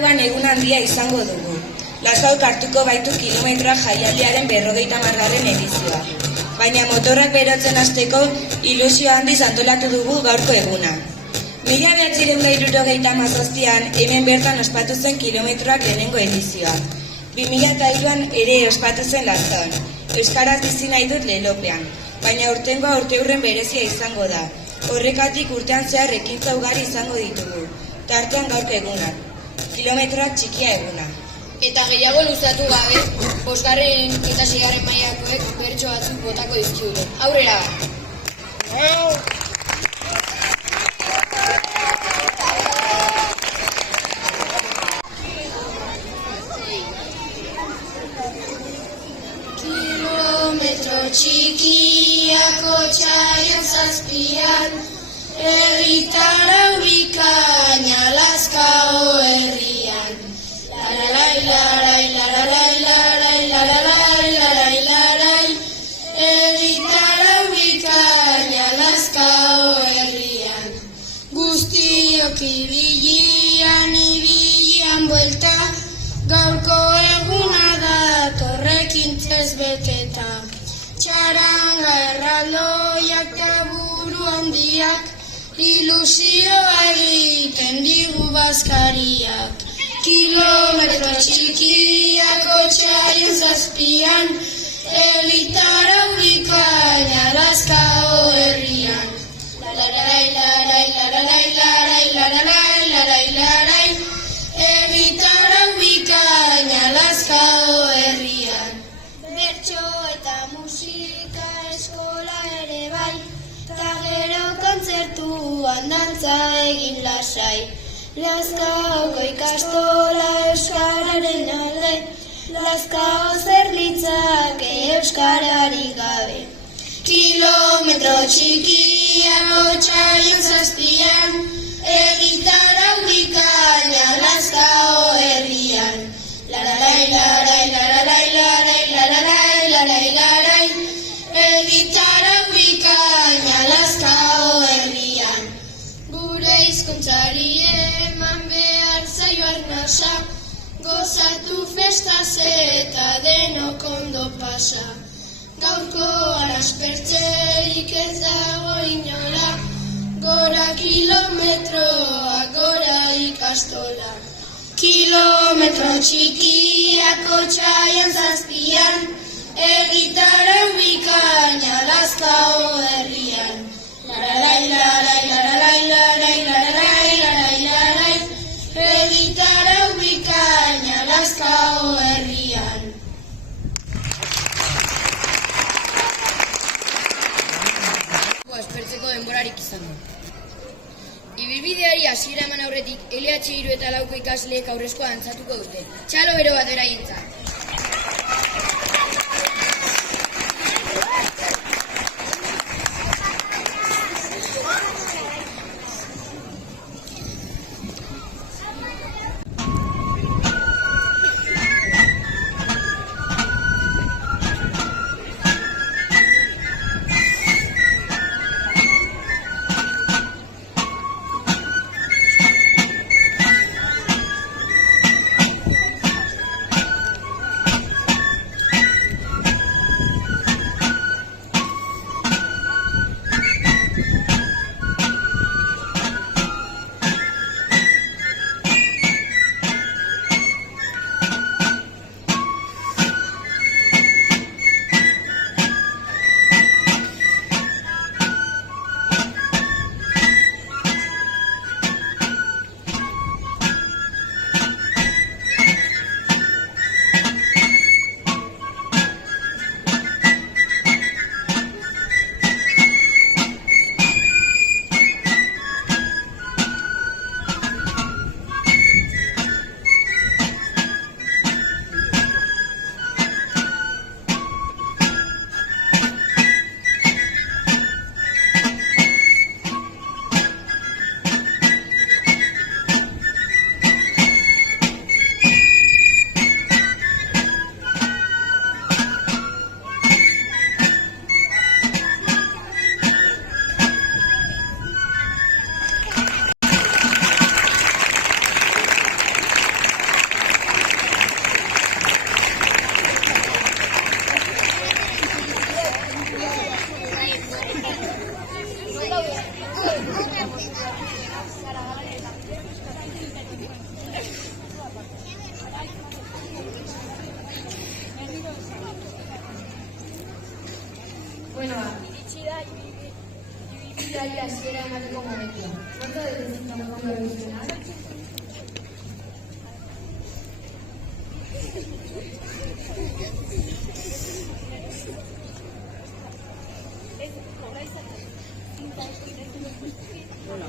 2014an egun handia izango dugu. Lasauk hartuko baitu kilometroak jaialdiaren 50. edizioa. Baina motorrak berotzen hasteko ilusio handiz antolatu dugu gaurko eguna. 1977an hemen bertan ospatu zen kilometroak lehenengo edizioa. 2003an ere ospatu zen Lasaun. Euskaraz bizi nahi dut lelopean, baina urtengoa urteurren berezia izango da. Horrekatik urtean zehar ekintza ugari izango ditugu. Tartean gaurko egunak. Kilometroak txikia eguna. Eta gehiago luzatu gabe, 5. eta 6. mailakoek bertso batzuk botako dizkigu. Aurrera! Kilometro txikiak otsaiaren 7an, herritara bikaina Lazkao herrian. Larai, larai, larai, larai, larai, larai, larai, herritara bikaina Lazkao herrian. Guztiok ibilian buelta, gaurko eguna da torrekintzez beteta. Txaranga erraldoiak eta buru handiak, ilusioa egiten digu bazkariak. Kilometro txikiak otsaiaren 7an, herritara bikaina Lazkao herrian. Larai, larai, larai, larai, larai, larai, larai, herritara bikaina Lazkao herrian. Bertso eta musika eskola ere bai, ta gero kontzertuan dantza egin lasai. Lazkaoko ikastola euskararen alde, Lazkao zerbitzak euskarari gabe. Kilometro txikiak otsaiaren 7an, herritara bikaina Lazkao herrian. Larai, larai, larai, larai, larai, larai, larai, herritara bikaina Lazkao herrian. Gure hizkuntzari eman behar zaio arnasa, gozatu festaz eta denok ondo pasa. Gaurkoan aspertzerik ez dago inola, gora kilometroa, gora ikastola. Kilometro txikiak otsaiaren 7an, herritara bikaina Lazkao herrian. Larai, larai, larai, larai, larai, larai, larai, herritara bikaina Lazkao herrian. Aspertzeko denborarik izan du. Ibilbideari hasiera eman aurretik, LH3 eta 4ko ikasleek aurrezkoa dantzatuko dute. Txalo bero bat beraientzat. Iritsi da ibilbideari hasiera emateko momentua. Nontzat dezentako modu duzuna? Hola.